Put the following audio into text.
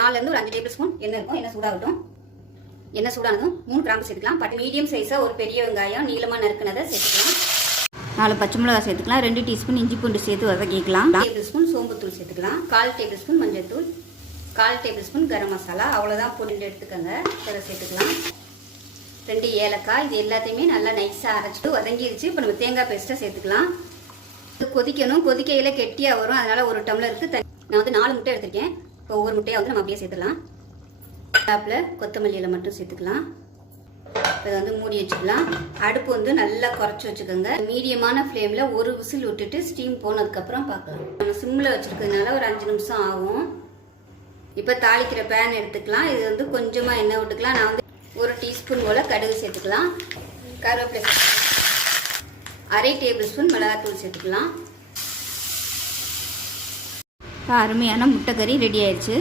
4லேருந்து ஒரு 5 table spoon எண்ணெய் இருக்கும். எண்ணெய் சூடாகட்டும். எண்ணெய் சூடானதும் 3 கிராம்பு சேர்த்துக்கலாம். பட் மீடியம் சைஸாக ஒரு பெரிய வெங்காயம் நீளமாக நறுக்குனதை சேர்த்துக்கலாம். 4 பச்சை மிளகாய் சேர்த்துக்கலாம். 2 டீஸ்பூன் இஞ்சி பூண்டு சேர்த்து வதக்கிக்கலாம். 1 டேபிள் ஸ்பூன் சோம்புத்தூள் சேர்த்துக்கலாம். 1/4 டேபிள் ஸ்பூன் மஞ்சள் தூள், 1/4 டேபிள் ஸ்பூன் கரம் மசாலா. அவ்வளோதான் பொருள் எடுத்துக்கோங்க. இதை சேர்த்துக்கலாம். 2 ஏலக்காய். இது எல்லாத்தையுமே நல்லா நைஸாக அரைச்சிட்டு வதங்கிடுச்சு. இப்போ நம்ம தேங்காய் பேஸ்ட்டை சேர்த்துக்கலாம். கொதிக்கணும். கொதிக்கையில் கெட்டியாக வரும். அதனால் 1 டம்ளருக்கு நான் வந்து 4 முட்டை எடுத்திருக்கேன். இப்போ ஒவ்வொரு முட்டையை வந்து நம்ம அப்படியே சேர்த்துக்கலாம். டாப்பில் கொத்தமல்லியில் மட்டும் சேர்த்துக்கலாம். இதை வந்து மூடி வச்சுக்கலாம். அடுப்பு வந்து நல்லா குறைச்சி வச்சுக்கோங்க. மீடியமான ஃப்ளேமில் 1 விசில் விட்டுட்டு ஸ்டீம் போனதுக்கப்புறம் பார்க்கலாம். நம்ம சிம்மில் வச்சுருக்கிறதுனால ஒரு 5 நிமிஷம் ஆகும். இப்போ தாளிக்கிற பேன் எடுத்துக்கலாம். இது வந்து கொஞ்சமாக எண்ணெய் விட்டுக்கலாம். நான் வந்து 1 டீஸ்பூன் போல் கடுகு சேர்த்துக்கலாம். கருவேப்பிலை சேர்த்துக்கலாம். 1/2 டேபிள் ஸ்பூன் மிளகாத்தூள் சேர்த்துக்கலாம். அருமையான முட்டைக்கறி ரெடி ஆயிடுச்சு.